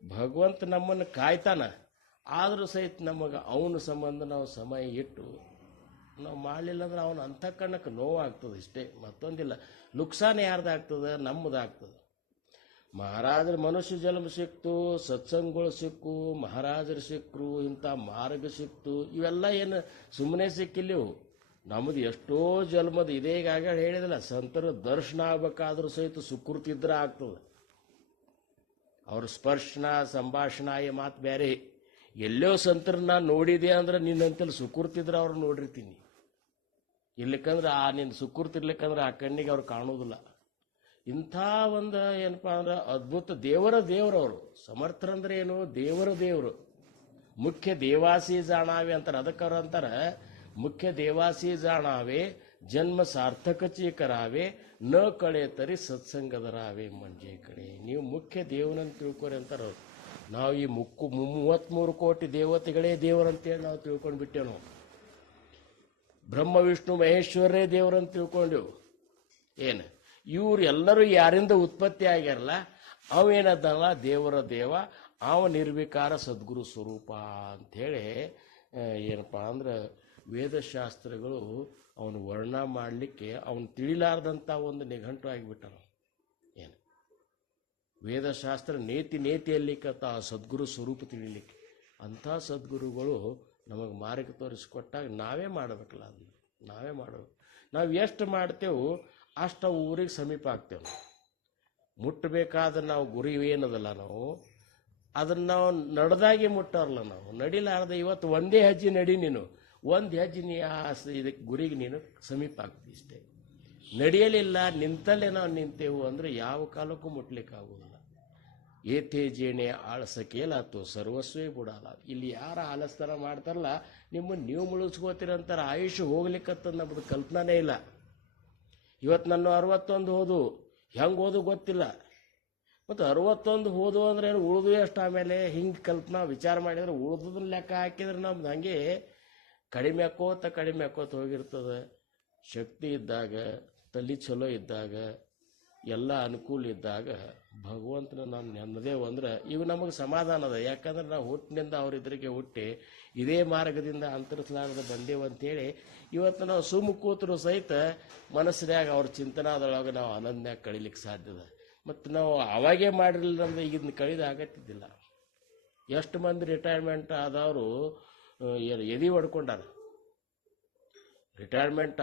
ಭಗವಂತ ನಮ್ಮನ್ನು ಕಾಯ್ತಾನ. ಆದರೂ ಸಹಿತ ನಮಗೆ ಅವನ ಸಂಬಂಧ ನಾವು ಸಮಯ ಇಟ್ಟು ನಾವು ಮಾಡಲಿಲ್ಲ ಅಂದ್ರೆ ಅವನ ಅಂತಃಕರಣಕ್ಕೆ ನೋವಾಗ್ತದೆ. ಇಷ್ಟೇ, ಮತ್ತೊಂದಿಲ್ಲ. ನುಕ್ಸಾನ ಯಾರ್ದಾಗ್ತದೆ? ನಮ್ಮದಾಗ್ತದೆ. ಮಹಾರಾಜರ ಮನುಷ್ಯ ಜನ್ಮ ಸಿಕ್ತು, ಸತ್ಸಂಗಗಳು ಸಿಕ್ಕು, ಮಹಾರಾಜರು ಸಿಕ್ಕರು, ಇಂಥ ಮಾರ್ಗ ಸಿಕ್ತು. ಇವೆಲ್ಲ ಏನು ಸುಮ್ಮನೆ ಸಿಕ್ಕಿಲ್ಲವು. ನಮ್ಮದು ಎಷ್ಟೋ ಜನ್ಮದ ಇದೇ ಈಗ ಹೇಳಿದಿಲ್ಲ, ಸಂತರ ದರ್ಶನ ಆಗ್ಬೇಕಾದ್ರೂ ಸಹಿತ ಸುಕೃತಿದ್ರೆ ಆಗ್ತದೆ. ಅವ್ರ ಸ್ಪರ್ಶನ ಸಂಭಾಷಣ ಈ ಮಾತು ಬೇರೆ. ಎಲ್ಲೋ ಸಂತರನ್ನ ನೋಡಿದೆ ಅಂದ್ರೆ ನಿನ್ನಂತಲ್ಲಿ ಸುಕೃತಿದ್ರೆ ಅವ್ರು ನೋಡಿರ್ತೀನಿ. ಇರ್ಲಿಕ್ಕಂದ್ರೆ ನಿನ್ನ ಸುಕೃತಿರ್ಲಿಕ್ಕಂದ್ರೆ ಆ ಕಣ್ಣಿಗೆ ಅವ್ರು ಕಾಣೋದಿಲ್ಲ. ಇಂಥ ಒಂದು ಏನಪ್ಪ ಅಂದ್ರೆ ಅದ್ಭುತ ದೇವರವರು. ಸಮರ್ಥರಂದ್ರೆ ಏನು? ದೇವರು. ಮುಖ್ಯ ದೇವಾಸಿ ಜಾಣಾವೆ ಅಂತಾರೆ. ಅದಕ್ಕೆ ಅವ್ರು ಅಂತಾರೆ, ಮುಖ್ಯ ದೇವಾಸಿ ಜಾಣಾವೆ ಜನ್ಮ ಸಾರ್ಥಕಚಿ ಕರಾವೆ ನ ಕಳೆ ತರಿ ಸತ್ಸಂಗದರಾವೆ ಮಂಜೆ ಕಡೆ. ನೀವು ಮುಖ್ಯ ದೇವನನ್ನು ತಿಳ್ಕೊರಿ ಅಂತಾರ. ನಾವು ಈ 33 ಕೋಟಿ ದೇವತೆಗಳೇ ದೇವರಂತೇಳಿ ನಾವು ತಿಳ್ಕೊಂಡು ಬಿಟ್ಟೇವು. ನಾವು ಬ್ರಹ್ಮ ವಿಷ್ಣು ಮಹೇಶ್ವರೇ ದೇವರಂತ ತಿಳ್ಕೊಂಡೆವು. ಏನು ಇವ್ರು ಎಲ್ಲರೂ ಯಾರಿಂದ ಉತ್ಪತ್ತಿ ಆಗ್ಯಾರಲ್ಲ ಅವೇನದಲ್ಲ ದೇವರ ದೇವ, ಅವ ನಿರ್ವಿಕಾರ ಸದ್ಗುರು ಸ್ವರೂಪ ಅಂಥೇಳಿ ಏನಪ್ಪ ಅಂದ್ರೆ ವೇದಶಾಸ್ತ್ರಗಳು ಅವನು ವರ್ಣ ಮಾಡಲಿಕ್ಕೆ ಅವನು ತಿಳಿಲಾರ್ದಂಥ ಒಂದು ನಿಘಂಟು ಆಗಿಬಿಟ್ಟನು. ಏನು ವೇದಶಾಸ್ತ್ರ ನೇತಿಯಲ್ಲಿ ಆ ಸದ್ಗುರು ಸ್ವರೂಪ ತಿಳಿಲಿಕ್ಕೆ ಅಂಥ ಸದ್ಗುರುಗಳು ನಮಗೆ ಮಾರ್ಗ ತೋರಿಸ್ಕೊಟ್ಟಾಗ ನಾವೇ ಮಾಡಬೇಕಲ್ಲ, ಅದನ್ನು ನಾವೇ ಮಾಡಬೇಕು. ನಾವು ಎಷ್ಟು ಮಾಡ್ತೇವೆ ಅಷ್ಟು ಊರಿಗೆ ಸಮೀಪ ಆಗ್ತೇವೆ. ಮುಟ್ಟಬೇಕಾದ್ರೆ ನಾವು ಗುರಿ ಏನದಲ್ಲ, ನಾವು ಅದನ್ನು ನಾವು ನಡೆದಾಗೆ ಮುಟ್ಟಾರಲ್ಲ. ನಾವು ನಡಿಲಾರ್ದೆ ಇವತ್ತು ಒಂದೇ ಹೆಜ್ಜೆ ನಡಿ, ನೀನು ಒಂದು ಹೆಜ್ಜೆ ನೀ ಇದಕ್ಕೆ ಗುರಿಗೆ ನೀನು ಸಮೀಪ ಆಗ್ತೀವಿ ಇಷ್ಟೇ. ನಡೆಯಲಿಲ್ಲ, ನಿಂತಲ್ಲೇ ನಾವು ನಿಂತೇವು ಅಂದರೆ ಯಾವ ಕಾಲಕ್ಕೂ ಮುಟ್ಲಿಕ್ಕಾಗೋದಿಲ್ಲ. ಏತೇ ಜೇಣೆ ಆಳಸಕೇಲಾತು ಸರ್ವಸ್ವೇ ಬಿಡಲ್ಲ. ಇಲ್ಲಿ ಯಾರು ಆಲಸ್ತರ ಮಾಡ್ತಾರಲ್ಲ ನಿಮ್ಮನ್ನು ನೀವು ಮುಳುಗಿಸ್ಕೋತೀರಂತಾರೆ. ಆಯುಷ್ಯ ಹೋಗ್ಲಿಕ್ಕಂತ ನಮ್ಮದು ಕಲ್ಪನೆ ಇಲ್ಲ. ಇವತ್ತು ನನ್ನ 61 ಹೋದು, ಹೆಂಗೆ ಓದು ಗೊತ್ತಿಲ್ಲ. ಮತ್ತು 61 ಹೋದು ಅಂದ್ರೆ ಏನು ಉಳಿದು ಎಷ್ಟು, ಆಮೇಲೆ ಹಿಂಗೆ ಕಲ್ಪನಾ ವಿಚಾರ ಮಾಡಿದ್ರೆ ಉಳಿದದನ್ನ ಲೆಕ್ಕ ಹಾಕಿದ್ರೆ ನಮ್ದು ಹಂಗೆ ಕಡಿಮೆ ಹಾಕೋತ ಹೋಗಿರ್ತದೆ. ಶಕ್ತಿ ಇದ್ದಾಗ, ತಲೆ ಚಲೋ ಇದ್ದಾಗ, ಎಲ್ಲ ಅನುಕೂಲ ಇದ್ದಾಗ ಭಗವಂತನ ನಾವು ನೆಮ್ಮದೇವು ಅಂದ್ರೆ ಇವು ನಮಗೆ ಸಮಾಧಾನ ಅದ. ಯಾಕಂದ್ರೆ ನಾವು ಹುಟ್ಟಿನಿಂದ ಅವರಿದ್ರಿಗೆ ಹುಟ್ಟಿ ಇದೇ ಮಾರ್ಗದಿಂದ ಅಂತರಿಸಲಾರದ ಬಂದೇವು ಅಂತೇಳಿ ಇವತ್ತು ನಾವು ಸುಮ್ಮ ಕೂತರು ಸಹಿತ ಮನಸ್ಸಿನಾಗ ಅವ್ರ ಚಿಂತನಾದೊಳಗೆ ನಾವು ಆನಂದನಾಗ ಕಳೀಲಿಕ್ಕೆ ಸಾಧ್ಯದ. ಮತ್ತು ನಾವು ಅವಾಗೇ ಮಾಡಿರಲಿಲ್ಲ ಅಂದ್ರೆ ಈಗಿನ ಕಳೀದು ಆಗತ್ತಿದ್ದಿಲ್ಲ. ಎಷ್ಟು ಮಂದಿ ರಿಟೈರ್ಮೆಂಟ್ ಆದವರು ಎದೆ ಹೊಡ್ಕೊಂಡಾರ. ರಿಟೈರ್ಮೆಂಟ್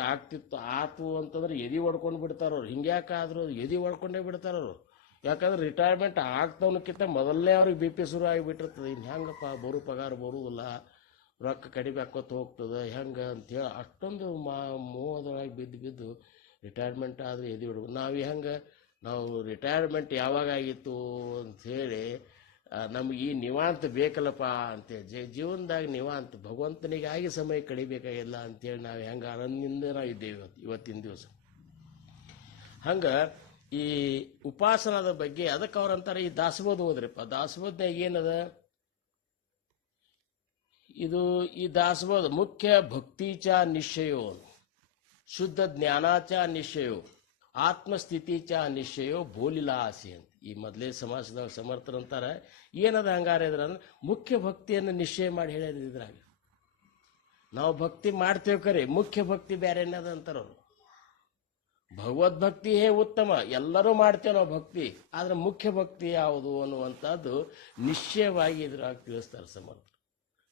ಆತು ಅಂತಂದ್ರೆ ಎದೆ ಹೊಡ್ಕೊಂಡು ಬಿಡ್ತಾರವ್ರು. ಹಿಂಗ್ಯಾಕಾದ್ರು ಎದೆ ಹೊಡ್ಕೊಂಡೇ ಬಿಡ್ತಾರವ್ರು. ಯಾಕಂದ್ರೆ ರಿಟೈರ್ಮೆಂಟ್ ಆಗ್ತವನಕ್ಕಿಂತ ಮೊದಲನೇ ಅವ್ರಿಗೆ BP ಶುರು ಆಗಿಬಿಟ್ಟಿರ್ತದೆ. ಇನ್ನು ಹೆಂಗಪ್ಪ ಪಗಾರ ಬರುವುದಿಲ್ಲ, ರೊಕ್ಕ ಕಡಿಮೆ ಹಾಕೋತ ಹೋಗ್ತದೆ ಹೆಂಗೆ ಅಂಥೇಳಿ ಅಷ್ಟೊಂದು ಮೋಹದೊಳಗೆ ಬಿದ್ದು ರಿಟೈರ್ಮೆಂಟ್ ಆದರೆ ಎದೆ ಹೊಡ್ಬೇಕು. ನಾವು ರಿಟೈರ್ಮೆಂಟ್ ಯಾವಾಗ ಆಗಿತ್ತು ಅಂಥೇಳಿ ನಮಗೆ ಈ ನಿವಾಂತ ಬೇಕಲ್ಲಪ್ಪ ಅಂತೇಳಿ ಜೀವನದಾಗ ನಿವಾಂತ ಭಗವಂತನಿಗಾಗಿ ಸಮಯ ಕಡಿಬೇಕಾಗಿಲ್ಲ ಅಂತೇಳಿ ನಾವು ಹೆಂಗೆ ಆನಂದದಿಂದ ನಾವು ಇದ್ದೇವೆ ಇವತ್ತಿನ ದಿವಸ. ಹಂಗೆ ಈ ಉಪಾಸನದ ಬಗ್ಗೆ ಅದಕ್ಕೆ ಅವ್ರಂತಾರೆ ಈ ದಾಸಬೋಧ ಹೋದ್ರಿಪ್ಪ. ದಾಸಬೋಧನಾಗ ಏನದ ಇದು? ಈ ದಾಸಬೋಧ ಮುಖ್ಯ ಭಕ್ತಿಚ ನಿಶ್ಚಯೋ, ಶುದ್ಧ ಜ್ಞಾನಾಚ ನಿಶ್ಚಯೋ, ಆತ್ಮಸ್ಥಿತಿಚ ನಿಶ್ಚಯೋ ಬೋಲಿಲಾಸಿ ಅಂತ. ಈ ಮೊದಲೇ ಸಮಾಜದಾಗ ಸಮರ್ಥರಂತಾರೆ. ಏನದ ಹಂಗಾರೆ ಅಂದ್ರೆ ಮುಖ್ಯ ಭಕ್ತಿಯನ್ನು ನಿಶ್ಚಯ ಮಾಡಿ ಹೇಳ್ಯಾರ. ಇದ್ರಾಗ ನಾವು ಭಕ್ತಿ ಮಾಡ್ತೇವೆ ಕರೆ, ಮುಖ್ಯ ಭಕ್ತಿ ಬೇರೆ ಏನದ ಅಂತಾರವ್ರು. ಭಗವದ್ಭಕ್ತಿಯೇ ಉತ್ತಮ, ಎಲ್ಲರೂ ಮಾಡ್ತೇವೆ ನಾವು ಭಕ್ತಿ, ಆದ್ರೆ ಮುಖ್ಯ ಭಕ್ತಿ ಯಾವುದು ಅನ್ನುವಂಥದ್ದು ನಿಶ್ಚಯವಾಗಿ ಇದ್ರಾಗ ತಿಳಿಸ್ತಾರೆ ಸಮರ್ಥ.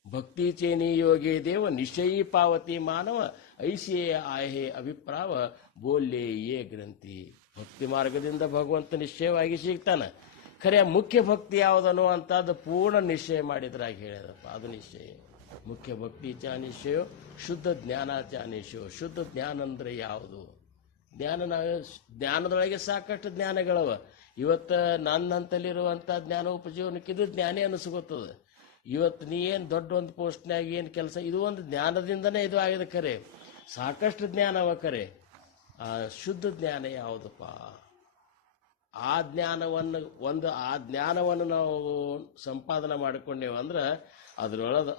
ಭಕ್ತಿ ಚೇನಿ ಯೋಗಿ ದೇವ ನಿಶ್ಚಯೀ ಪಾವತಿ ಮಾನವ ಐಸೇ ಆಹೆ ಅಭಿಪ್ರಾವ ಬೋಲ್ಯೇ ಯೇ ಗ್ರಂಥಿ. ಭಕ್ತಿ ಮಾರ್ಗದಿಂದ ಭಗವಂತ ನಿಶ್ಚಯವಾಗಿ ಸಿಗ್ತಾನೆ. ಖರೆ ಮುಖ್ಯ ಭಕ್ತಿ ಯಾವುದನ್ನುವಂಥದ್ದು ಪೂರ್ಣ ನಿಶ್ಚಯ ಮಾಡಿದ್ರಾಗ ಹೇಳ್ಯದಪ್ಪ. ಅದು ನಿಶ್ಚಯ ಮುಖ್ಯ ಭಕ್ತಿ ಚ ನಿಶ್ಚಯೋ, ಶುದ್ಧ ಜ್ಞಾನ ಚ ನಿಶ್ಚಯೋ. ಶುದ್ಧ ಜ್ಞಾನ ಅಂದ್ರೆ ಯಾವುದು? ಜ್ಞಾನದೊಳಗೆ ಸಾಕಷ್ಟು ಜ್ಞಾನಗಳವ. ಇವತ್ತು ನನ್ನಂತಲ್ಲಿರುವಂಥ ಜ್ಞಾನ ಉಪಜೀವನಕ್ಕೆ ಇದು ಜ್ಞಾನೇ ಅನಿಸ್ಕೊತದೆ. ಇವತ್ತು ನೀ ಏನು ದೊಡ್ಡ ಒಂದು ಪೋಸ್ಟ್ನಾಗ ಏನು ಕೆಲಸ, ಇದು ಒಂದು ಜ್ಞಾನದಿಂದನೇ ಇದು ಆಗಿದೆ. ಖರೆ ಸಾಕಷ್ಟು ಜ್ಞಾನವ. ಖರೆ ಆ ಶುದ್ಧ ಜ್ಞಾನ ಯಾವುದಪ್ಪ? ಆ ಜ್ಞಾನವನ್ನು ನಾವು ಸಂಪಾದನೆ ಮಾಡಿಕೊಂಡೇವು ಅಂದ್ರೆ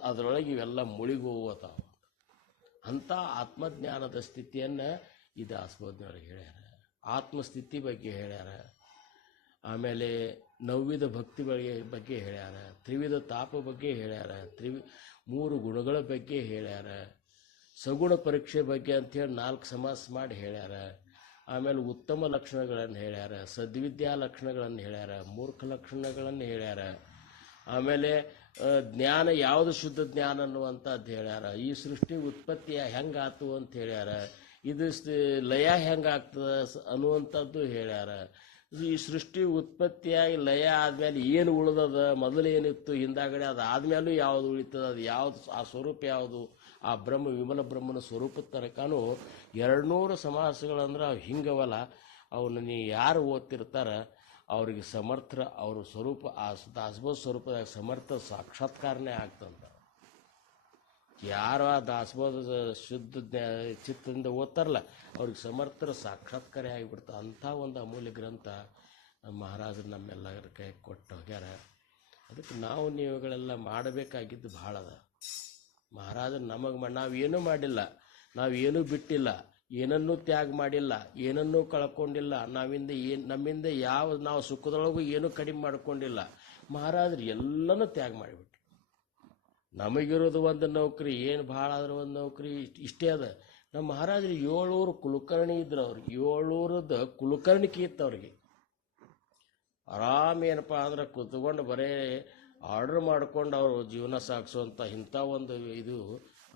ಅದರೊಳಗೆ ಇವೆಲ್ಲ ಮುಳುಗೋತಾವ. ಅಂಥ ಆತ್ಮಜ್ಞಾನದ ಸ್ಥಿತಿಯನ್ನು ಈ ದಾಸಬೋಧನೊಳಗೆ ಹೇಳ್ಯಾರ. ಆತ್ಮಸ್ಥಿತಿ ಬಗ್ಗೆ ಹೇಳ್ಯಾರ. ಆಮೇಲೆ ನವ್ವಿಧ ಭಕ್ತಿ ಬಗ್ಗೆ ಹೇಳ್ಯಾರ. ತ್ರಿವಿಧ ತಾಪ ಬಗ್ಗೆ ಹೇಳ್ಯಾರ. 3 ಗುಣಗಳ ಬಗ್ಗೆ ಹೇಳ್ಯಾರ. ಸಗುಣ ಪರೀಕ್ಷೆ ಬಗ್ಗೆ ಅಂಥೇಳಿ 4 ಸಮಾಸ ಮಾಡಿ ಹೇಳ್ಯಾರ. ಆಮೇಲೆ ಉತ್ತಮ ಲಕ್ಷಣಗಳನ್ನು ಹೇಳ್ಯಾರ. ಸದ್ವಿದ್ಯಾ ಲಕ್ಷಣಗಳನ್ನು ಹೇಳ್ಯಾರ. ಮೂರ್ಖ ಲಕ್ಷಣಗಳನ್ನು ಹೇಳ್ಯಾರ. ಆಮೇಲೆ ಜ್ಞಾನ ಯಾವುದು ಶುದ್ಧ ಜ್ಞಾನ ಅನ್ನುವಂಥದ್ದು ಹೇಳ್ಯಾರ. ಈ ಸೃಷ್ಟಿ ಉತ್ಪತ್ತಿಯ ಹೆಂಗಾತು ಅಂತ ಹೇಳ್ಯಾರ. ಇದು ಲಯ ಹೆಂಗಾಗ್ತದೆ ಅನ್ನುವಂಥದ್ದು ಹೇಳ್ಯಾರ. ಈ ಸೃಷ್ಟಿ ಉತ್ಪತ್ತಿಯಾಗಿ ಲಯ ಆದ್ಮೇಲೆ ಏನು ಉಳಿದದ, ಮೊದಲು ಏನಿತ್ತು, ಹಿಂದಾಗಡೆ ಅದು ಆದ್ಮೇಲೂ ಯಾವುದು ಉಳಿತದ, ಅದು ಯಾವುದು, ಆ ಸ್ವರೂಪ ಯಾವುದು, ಆ ಬ್ರಹ್ಮ ವಿಮಲ ಬ್ರಹ್ಮನ ಸ್ವರೂಪದ ತನಕನೂ 200 ಸಮಾಸಗಳಂದ್ರೆ ಅವು ಹಿಂಗವಲ್ಲ. ಅವನ್ನ ನೀ ಯಾರು ಓದ್ತಿರ್ತಾರ ಅವ್ರಿಗೆ ಸಮರ್ಥರ ಅವ್ರ ಸ್ವರೂಪ, ಆ ದಾಸಬೋಧ ಸ್ವರೂಪದಾಗ ಸಮರ್ಥ ಸಾಕ್ಷಾತ್ಕಾರನೇ ಆಗ್ತಂತ. ಯಾರು ಆ ದಾಸಬೋಧದ ಶುದ್ಧ ಚಿತ್ತದಿಂದ ಓದ್ತಾರಲ್ಲ ಅವ್ರಿಗೆ ಸಮರ್ಥರ ಸಾಕ್ಷಾತ್ಕಾರ ಆಗಿಬಿಡ್ತಾರೆ. ಅಂಥ ಒಂದು ಅಮೂಲ್ಯ ಗ್ರಂಥ ಮಹಾರಾಜರು ನಮ್ಮೆಲ್ಲರ ಕೈ ಕೊಟ್ಟು ಹೋಗ್ಯಾರ. ಅದಕ್ಕೆ ನೀವುಗಳೆಲ್ಲ ಮಾಡಬೇಕಾಗಿದ್ದು ಭಾಳ ಅದ. ಮಹಾರಾಜರು ನಾವೇನೂ ಮಾಡಿಲ್ಲ, ನಾವೇನೂ ಬಿಟ್ಟಿಲ್ಲ. ಏನನ್ನೂ ತ್ಯಾಗ ಮಾಡಿಲ್ಲ, ಏನನ್ನೂ ಕಳ್ಕೊಂಡಿಲ್ಲ, ನಮ್ಮಿಂದ ನಾವು ಸುಖದೊಳಗೂ ಏನೂ ಕಡಿಮೆ ಮಾಡ್ಕೊಂಡಿಲ್ಲ. ಮಹಾರಾಜರು ಎಲ್ಲನೂ ತ್ಯಾಗ ಮಾಡಿಬಿಟ್ರು. ನಮಗಿರೋದು ಒಂದು ನೌಕರಿ, ಏನು ಭಾಳ ಆದ್ರೆ ಒಂದು ನೌಕರಿ ಇಷ್ಟೇ ಅದ. ನಮ್ಮ ಮಹಾರಾಜರು 700 ಕುಲಕರ್ಣಿ ಇದ್ರು. ಅವ್ರಿಗೆ 700ದ ಕುಲಕರ್ಣಿಕೆ ಇತ್ತು ಅವ್ರಿಗೆ. ಆರಾಮ ಏನಪ್ಪ ಅಂದ್ರೆ ಕುತ್ಕೊಂಡು ಬರೇ ಆರ್ಡ್ರ್ ಮಾಡ್ಕೊಂಡು ಅವರು ಜೀವನ ಸಾಗಿಸುವಂಥ ಇಂಥ ಒಂದು ಇದು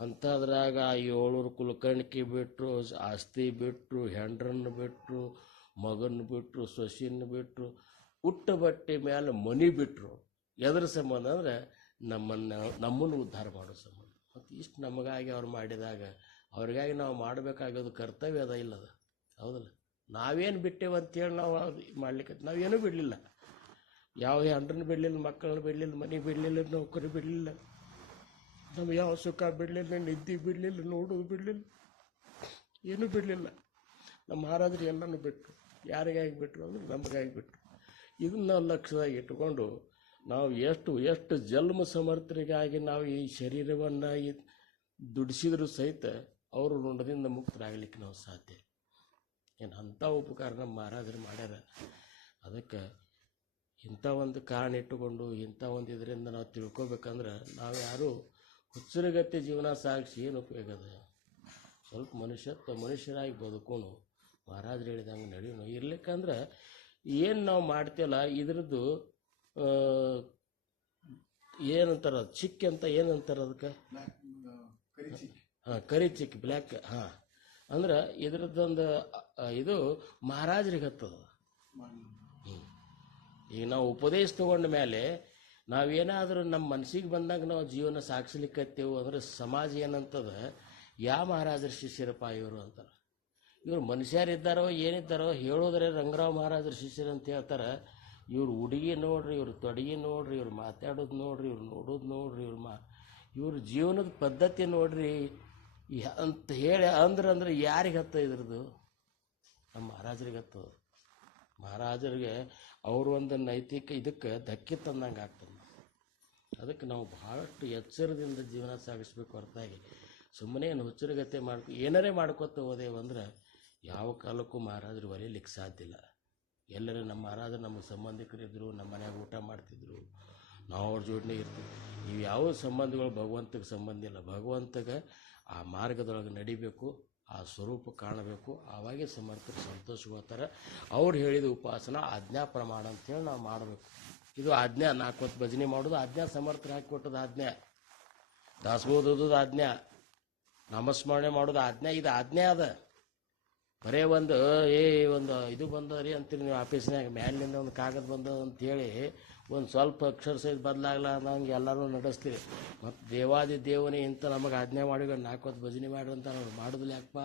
ಅಂಥದ್ರಾಗ 700 ಕುಲಕರ್ಣಿಕೆ ಬಿಟ್ಟರು, ಆಸ್ತಿ ಬಿಟ್ಟರು, ಹೆಂಡ್ರನ್ನು ಬಿಟ್ಟರು, ಮಗನ ಬಿಟ್ಟರು, ಸೊಸಿನ ಬಿಟ್ಟರು, ಉಟ್ಟ ಬಟ್ಟೆ ಮೇಲೆ ಮನಿ ಬಿಟ್ಟರು. ಎದ್ರ ಸಂಬಂಧ ಅಂದ್ರೆ ನಮ್ಮನ್ನು ಉದ್ಧಾರ ಮಾಡೋ ಸಂಬಂಧ. ಮತ್ತು ಇಷ್ಟು ನಮಗಾಗಿ ಅವ್ರು ಮಾಡಿದಾಗ ಅವ್ರಿಗಾಗಿ ನಾವು ಮಾಡಬೇಕಾಗೋದು ಕರ್ತವ್ಯ ಅದ ಇಲ್ಲದ, ಹೌದಲ್ಲ? ನಾವೇನು ಬಿಟ್ಟೇವೆ ಅಂತೇಳಿ ನಾವು ಮಾಡ್ಲಿಕ್ಕೆ ನಾವೇನೂ ಬಿಡಲಿಲ್ಲ. ಯಾವ ಹೆಂಡ್ರನ್ನ ಬಿಡಲಿಲ್ಲ, ಮಕ್ಕಳನ್ನ ಬಿಡಲಿಲ್ಲ, ಮನೆ ಬಿಡಲಿಲ್ಲ, ನೌಕರಿ ಬಿಡಲಿಲ್ಲ, ನಮ್ಗೆ ಯಾವ ಸುಖ ಬಿಡಲಿಲ್ಲ, ನಿದ್ದೆ ಬಿಡಲಿಲ್ಲ, ನೋಡೋದು ಬಿಡಲಿಲ್ಲ, ಏನೂ ಬಿಡಲಿಲ್ಲ. ನಮ್ಮ ಮಹಾರಾಜರು ಎಲ್ಲನೂ ಬಿಟ್ಟರು. ಯಾರಿಗಾಗಿ ಬಿಟ್ಟರು ಅಂದ್ರೆ ನಮಗಾಗಿ ಬಿಟ್ಟರು. ಇದನ್ನ ಲಕ್ಷ್ಯದಾಗ ಇಟ್ಟುಕೊಂಡು ನಾವು ಎಷ್ಟು ಜನ್ಮ ಸಮರ್ಥರಿಗಾಗಿ ನಾವು ಈ ಶರೀರವನ್ನು ದುಡಿಸಿದ್ರು ಸಹಿತ ಅವರು ಋಣದಿಂದ ಮುಕ್ತರಾಗಲಿಕ್ಕೆ ನಾವು ಸಾಧ್ಯ. ಏನು ಅಂಥ ಉಪಕಾರ ನಮ್ಮ ಮಹಾರಾಜರು ಮಾಡ್ಯಾರ. ಅದಕ್ಕೆ ಇಂಥ ಒಂದು ಕಾರಣ ಇಟ್ಟುಕೊಂಡು ಇಂಥ ಒಂದು ಇದರಿಂದ ನಾವು ತಿಳ್ಕೊಬೇಕಂದ್ರೆ ನಾವು ಯಾರು ಹುಚ್ಚರಗತ್ತೆ ಜೀವನ ಸಾಗಿಸಿ ಏನು ಉಪಯೋಗ ಅದ? ಸ್ವಲ್ಪ ಮನುಷ್ಯರಾಗಿ ಬದುಕೋನು, ಮಹಾರಾಜರು ಹೇಳಿದಂಗೆ ನಡೆಯೋನು. ಇರ್ಲಿಕ್ಕಂದ್ರೆ ಏನು ನಾವು ಮಾಡ್ತೀವಲ್ಲ ಇದ್ರದ್ದು ಏನಂತಾರ ಚಿಕ್ಕಿ ಅಂತ ಏನಂತಾರ ಅದಕ್ಕೆ? ಕರಿ ಚಿಕ್ಕಿ, ಬ್ಲ್ಯಾಕ್. ಅಂದ್ರೆ ಇದ್ರದ್ದೊಂದು ಇದು ಮಹಾರಾಜರಿಗೆ ಹತ್ತದ. ಈಗ ನಾವು ಉಪದೇಶ ತಗೊಂಡ ಮೇಲೆ ನಾವೇನಾದರೂ ನಮ್ಮ ಮನಸ್ಸಿಗೆ ಬಂದಾಗ ನಾವು ಜೀವನ ಸಾಗಿಸ್ಲಿಕ್ಕತ್ತೇವು ಅಂದ್ರೆ ಸಮಾಜ ಏನಂತದ, ಯಾವ ಮಹಾರಾಜರ ಶಿಷ್ಯರಪ್ಪ ಇವರು ಅಂತಾರೆ. ಇವರು ಮನುಷ್ಯರಿದ್ದಾರೋ ಏನಿದ್ದಾರೋ ಹೇಳೋದ್ರೆ ರಂಗರಾವ್ ಮಹಾರಾಜರ ಶಿಷ್ಯರು ಅಂತ ಹೇಳ್ತಾರೆ. ಇವ್ರು ಹುಡುಗಿ ನೋಡ್ರಿ, ಇವ್ರು ತೊಡಗಿ ನೋಡ್ರಿ, ಇವ್ರು ಮಾತಾಡೋದು ನೋಡ್ರಿ, ಇವ್ರು ನೋಡೋದು ನೋಡ್ರಿ, ಇವ್ರ ಜೀವನದ ಪದ್ಧತಿ ನೋಡ್ರಿ ಅಂತ ಹೇಳಿ ಅಂದ್ರೆ ಯಾರಿಗೆ ಹತ್ತ ಇದ್ರದ್ದು? ನಮ್ಮ ಮಹಾರಾಜರಿಗೆ ಹತ್ತದ. ಮಹಾರಾಜರಿಗೆ ಅವರು ಒಂದು ನೈತಿಕ ಇದಕ್ಕೆ ಧಕ್ಕೆ ತಂದಂಗೆ ಆಗ್ತದೆ. ಅದಕ್ಕೆ ನಾವು ಭಾಳಷ್ಟು ಎಚ್ಚರದಿಂದ ಜೀವನ ಸಾಗಿಸ್ಬೇಕು ಹೊರತಾಗಿ ಸುಮ್ಮನೆ ಹುಚ್ಚರಗತೆ ಏನಾರೇ ಮಾಡ್ಕೊತ ಹೋದೇವಂದ್ರೆ ಯಾವ ಕಾಲಕ್ಕೂ ಮಹಾರಾಜರು ಒಲಿಲಿಕ್ಕೆ ಸಾಧ್ಯ ಇಲ್ಲ. ಎಲ್ಲರೂ ನಮ್ಮ ಮಹಾರಾಜರು ನಮಗೆ ಸಂಬಂಧಿಕರಿದ್ದರು, ನಮ್ಮ ಮನ್ಯಾಗ ಊಟ ಮಾಡ್ತಿದ್ರು, ನಾವು ಅವ್ರ ಜೋಡನೆ ಇರ್ತೀವಿ. ಇವು ಯಾವ ಸಂಬಂಧಗಳು ಭಗವಂತಗೆ ಸಂಬಂಧ ಇಲ್ಲ. ಭಗವಂತಗೆ ಆ ಮಾರ್ಗದೊಳಗೆ ನಡಿಬೇಕು, ಆ ಸ್ವರೂಪ ಕಾಣಬೇಕು. ಆವಾಗೇ ಸಮರ್ಥರು ಸಂತೋಷಗೋತಾರೆ. ಅವ್ರು ಹೇಳಿದ ಉಪಾಸನ ಆಜ್ಞಾ ಪ್ರಮಾಣ ಅಂತೇಳಿ ನಾವು ಮಾಡಬೇಕು. ಇದು ಆಜ್ಞಾ. 4 ಹೊತ್ತು ಭಜನೆ ಮಾಡೋದು ಆಜ್ಞಾ. ಸಮರ್ಥರು ಹಾಕಿಕೊಟ್ಟದ ಆಜ್ಞಾ. ದಾಸಬೋಧದ ಆಜ್ಞಾ. ನಾಮಸ್ಮರಣೆ ಮಾಡೋದು ಆಜ್ಞಾ. ಇದು ಆಜ್ಞೆ ಅದ. ಬರೇ ಒಂದು ಇದು ಬಂದದ್ರಿ ಅಂತೀರಿ ನೀವು ಆಫೀಸ್ನಾಗ, ಮ್ಯಾಲಿನಿಂದ ಒಂದು ಕಾಗದ ಬಂದದ ಅಂತೇಳಿ ಒಂದು ಸ್ವಲ್ಪ ಅಕ್ಷರ ಸಹಿತ ಬದಲಾಗ್ಲಾರ್ದಂಗೆ ಎಲ್ಲರೂ ನಡೆಸ್ತೀರಿ. ಮತ್ತು ದೇವಾದಿ ದೇವನೇ ಇಂಥ ನಮಗೆ ಆಜ್ಞೆ ಮಾಡಿ 4 ಹೊತ್ತು ಭಜನೆ ಮಾಡ್ರಿ ಅಂತ ನಾವು ಮಾಡೋದಿಲ್ಲ. ಯಾಕಪ್ಪ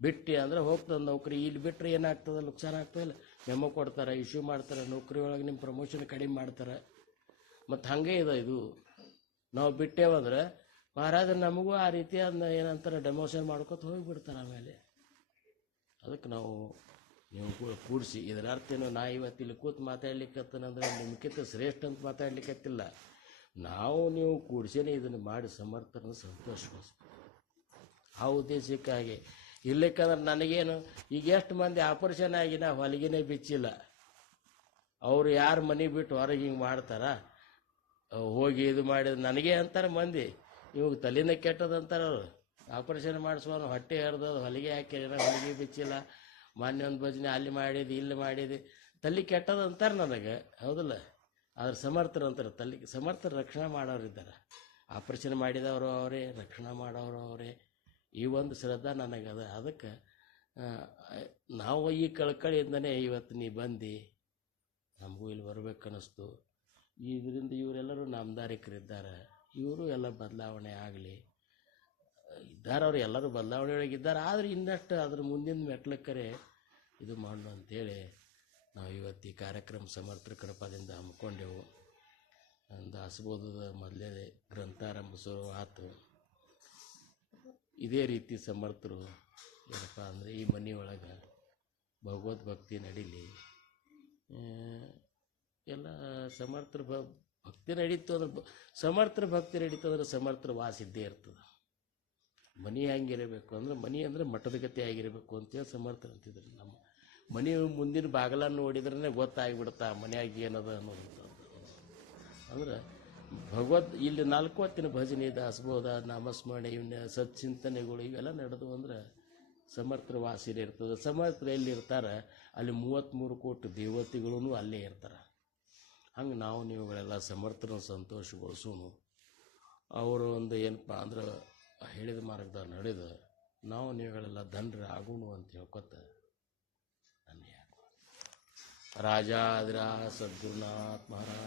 ಬಿಟ್ಟು ಅಂದ್ರೆ ಹೋಗ್ತದೆ ನೌಕರಿ. ಇಲ್ಲಿ ಬಿಟ್ಟರೆ ಏನಾಗ್ತದೆ? ನುಕ್ಸಾನ ಆಗ್ತದಿಲ್ಲ. ಮೆಮೊ ಕೊಡ್ತಾರೆ, ಇಶ್ಯೂ ಮಾಡ್ತಾರೆ, ನೌಕರಿ ಒಳಗೆ ನಿಮ್ಮ ಪ್ರಮೋಷನ್ ಕಡಿಮೆ ಮಾಡ್ತಾರೆ. ಮತ್ತು ಹಾಗೆ ಇದೆ ಇದು. ನಾವು ಬಿಟ್ಟೇವಂದ್ರೆ ಮಹಾರಾಜರು ನಮಗೂ ಆ ರೀತಿ ಅದನ್ನ ಏನಂತಾರೆ ಡೆಮೋಷನ್ ಮಾಡ್ಕೊತ ಹೋಗಿಬಿಡ್ತಾರೆ ಆಮೇಲೆ. ಅದಕ್ಕೆ ನಾವು ನೀವು ಕೂಡಿಸಿ ಇದರ ಅರ್ಥ ಏನು? ನಾ ಇವತ್ತು ಇಲ್ಲಿ ಕೂತು ಮಾತಾಡ್ಲಿಕ್ಕತ್ತನಂದ್ರೆ ನಿಮ್ಗಿಂತ ಶ್ರೇಷ್ಠ ಅಂತ ಮಾತಾಡ್ಲಿಕ್ಕತ್ತಿಲ್ಲ. ನೀವು ಕೂಡಿಸೇನೆ ಇದನ್ನು ಮಾಡಿ ಸಮರ್ಥನ ಸಂತೋಷಗೋಸ್ಕರ ಆ ಉದ್ದೇಶಕ್ಕಾಗಿ. ಇರ್ಲಿಕ್ಕಂದ್ರೆ ನನಗೇನು ಈಗ ಎಷ್ಟು ಮಂದಿ ಆಪರೇಷನ್ ಆಗಿ ನಾ ಹೊಲಿಗೆನೇ ಬಿಚ್ಚಿಲ್ಲ. ಅವರು ಯಾರು ಮನೆ ಬಿಟ್ಟು ಹೊರಗೆ ಹಿಂಗೆ ಮಾಡ್ತಾರ, ಹೋಗಿ ಇದು ಮಾಡಿದ್ರೆ ನನಗೆ ಅಂತಾರೆ ಮಂದಿ. ಇವಾಗ ತಲೆನೇ ಕೆಟ್ಟದಂತಾರೆ ಅವರು. ಆಪರೇಷನ್ ಮಾಡಿಸುವ ಹೊಟ್ಟೆ ಹರಿದದು, ಹೊಲಿಗೆ ಹಾಕಿರ, ಹೊಲಿಗೆ ಬಿಚ್ಚಿಲ್ಲ, ಮೊನ್ನೆ ಒಂದು ಭಜನೆ ಅಲ್ಲಿ ಮಾಡಿದ್ದು ಇಲ್ಲಿ ಮಾಡಿದ್ದು, ತಲೆ ಕೆಟ್ಟದ ಅಂತಾರೆ ನನಗೆ. ಹೌದಲ್ಲ? ಆದ್ರೆ ಸಮರ್ಥರು ಅಂತಾರೆ ಸಮರ್ಥರು ರಕ್ಷಣೆ ಮಾಡೋರಿದ್ದಾರೆ. ಆಪರೇಷನ್ ಮಾಡಿದವರು ಅವರೇ, ರಕ್ಷಣೆ ಮಾಡೋರು ಅವರೇ. ಈ ಒಂದು ಶ್ರದ್ಧಾ ನನಗದ. ಅದಕ್ಕೆ ನಾವು ಈ ಕಳ್ಕಳಿಯಿಂದನೇ ಇವತ್ತು ನೀ ಬಂದು ನಮಗೂ ಇಲ್ಲಿ ಬರ್ಬೇಕನ್ನಿಸ್ತು. ಇದರಿಂದ ಇವರೆಲ್ಲರೂ ನಾಮಧಾರಿಕರಿದ್ದಾರೆ. ಇವರು ಎಲ್ಲ ಬದಲಾವಣೆ ಆಗಲಿ ಇದ್ದಾರೆ. ಅವರು ಎಲ್ಲರೂ ಬದಲಾವಣೆ ಒಳಗಿದ್ದಾರೆ. ಆದರೆ ಇನ್ನಷ್ಟು ಅದ್ರ ಮುಂದಿನ ಮೆಟ್ಲಕ್ಕರೆ ಇದು ಮಾಡು ಅಂತೇಳಿ ನಾವು ಇವತ್ತು ಈ ಕಾರ್ಯಕ್ರಮ ಸಮರ್ಥರ ಕೃಪದಿಂದ ಹಮ್ಮಿಕೊಂಡೆವು. ದಾಸಬೋಧದ ಮೊದಲೇ ಗ್ರಂಥಾರಂಭಿಸೋ ಆತು. ಇದೇ ರೀತಿ ಸಮರ್ಥರು ಏನಪ್ಪ ಅಂದರೆ ಈ ಮನೆಯೊಳಗೆ ಭಗವದ್ಭಕ್ತಿ ನಡೀಲಿ. ಎಲ್ಲ ಸಮರ್ಥರ ಭಕ್ತಿ ನಡೀತು ಅಂದ್ರೆ ಸಮರ್ಥರ ಭಕ್ತಿ ನಡೀತು ಅಂದ್ರೆ ಸಮರ್ಥರ ವಾಸ ಇದ್ದೇ ಇರ್ತದೆ. ಮನೆ ಹೆಂಗಿರಬೇಕು ಅಂದ್ರೆ ಮನೆ ಅಂದರೆ ಮಠದ ಗತಿ ಆಗಿರಬೇಕು ಅಂತೇಳಿ ಸಮರ್ಥರು ಅಂತಿದ್ರು. ನಮ್ಮ ಮನೆ ಮುಂದಿನ ಬಾಗಿಲನ್ನು ನೋಡಿದ್ರೇ ಗೊತ್ತಾಗಿಬಿಡುತ್ತಾ ಮನೆಯಾಗಿ ಏನದ ಅನ್ನೋದು. ಅಂದ್ರೆ ಭಗವದ್ ಇಲ್ಲಿ 4 ಹೊತ್ತಿನ ಭಜನೆ, ದಾಸಬೋಧ, ನಾಮಸ್ಮರಣೆ, ಇವನ್ನ ಸಚ್ಚಿಂತನೆಗಳು ಇವೆಲ್ಲ ನಡೆದು ಅಂದ್ರೆ ಸಮರ್ಥರ ವಾಸಿಲೆ ಇರ್ತದೆ. ಸಮರ್ಥರು ಎಲ್ಲಿರ್ತಾರೆ ಅಲ್ಲಿ 33 ಕೋಟಿ ದೇವತೆಗಳೂ ಅಲ್ಲೇ ಇರ್ತಾರೆ. ಹಂಗೆ ನಾವು ನೀವುಗಳೆಲ್ಲ ಸಮರ್ಥರನ್ನು ಸಂತೋಷಗೊಳಿಸೋನು. ಅವರು ಒಂದು ಏನಪ್ಪ ಅಂದ್ರೆ ಹೇಳಿದ ಮಾರ್ಗದಾಗ ನಡೆದು ನಾವು ನೀವುಗಳೆಲ್ಲ ಧನ್ಯರ ಆಗೋಣ ಅಂತ ಹೇಳ್ಕೊತ ನನ್ನ ರಾಜಾದಿರಾಜ ಸದ್ಗುರುನಾಥ ಮಹಾರಾಜ್